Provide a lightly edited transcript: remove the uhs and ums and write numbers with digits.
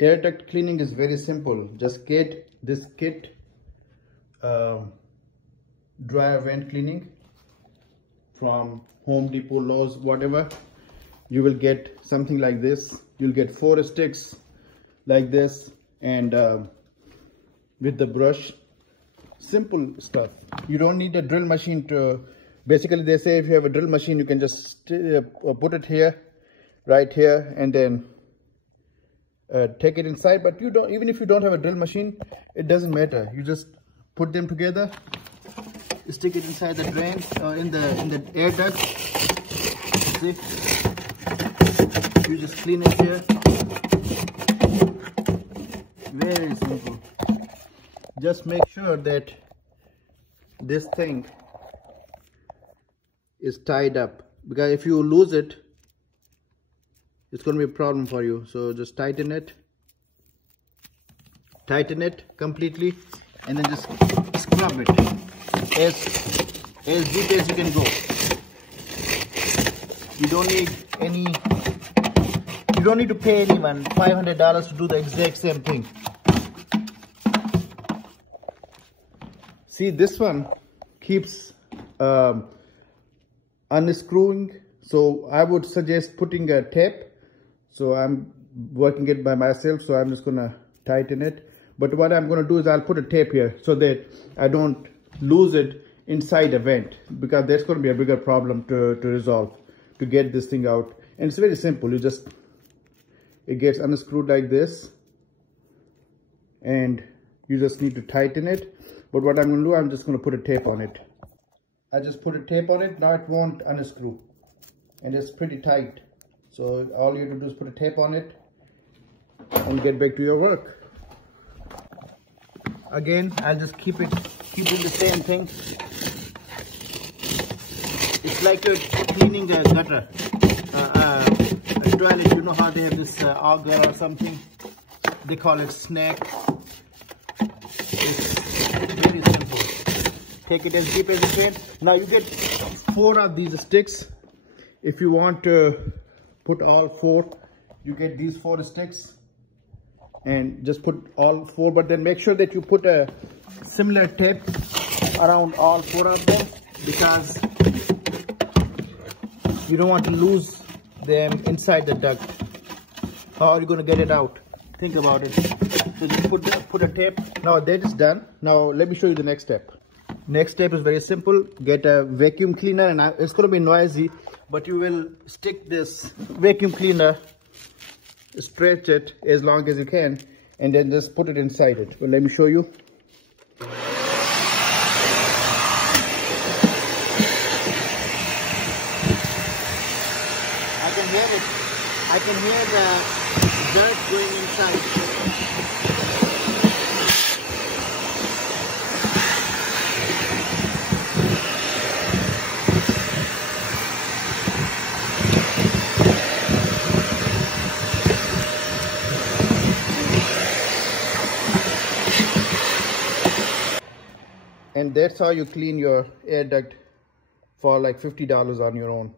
Air duct cleaning is very simple. Just get this kit, dryer vent cleaning from Home Depot, Lowe's, whatever. You will get something like this. You'll get 4 sticks like this, and with the brush. Simple stuff. You don't need a drill machine to, basically they say if you have a drill machine you can just put it here, right here, and then take it inside. But you don't, even if you don't have a drill machine, it doesn't matter. You just put them together, stick it inside the drain, in the air duct. See? You just clean it here. Very simple. Just make sure that this thing is tied up, because if you lose it, it's going to be a problem for you. So just tighten it completely, and then just scrub it as deep as you can go. You don't need to pay anyone $500 to do the exact same thing. See, this one keeps unscrewing, so I would suggest putting a tape. So I'm working it by myself, so I'm just gonna tighten it. But what I'm gonna do is I'll put a tape here so that I don't lose it inside a vent, because that's gonna be a bigger problem to resolve, to get this thing out. And it's very simple. It gets unscrewed like this, and you just need to tighten it. But what I'm going to do, I'm just going to put a tape on it. I just put a tape on it. Now it won't unscrew, and it's pretty tight. So all you have to do is put a tape on it and get back to your work. Again, I'll just keep doing the same thing. It's like you're cleaning a gutter, a toilet. You know how they have this auger or something? They call it snake. It's very simple. Take it as deep as you can. Now you get 4 of these sticks. If you want to put all 4, you get these 4 sticks and just put all 4. But then make sure that you put a similar tape around all 4 of them, because you don't want to lose them inside the duct. How are you going to get it out? Think about it. So just put a tape. Now that is done. Now let me show you the next step. Next step is very simple. Get a vacuum cleaner, and it's going to be noisy, but you will stick this vacuum cleaner, stretch it as long as you can, and then just put it inside it. Well, let me show you. I can hear it. I can hear the dirt going inside. And that's how you clean your air duct for like $50 on your own.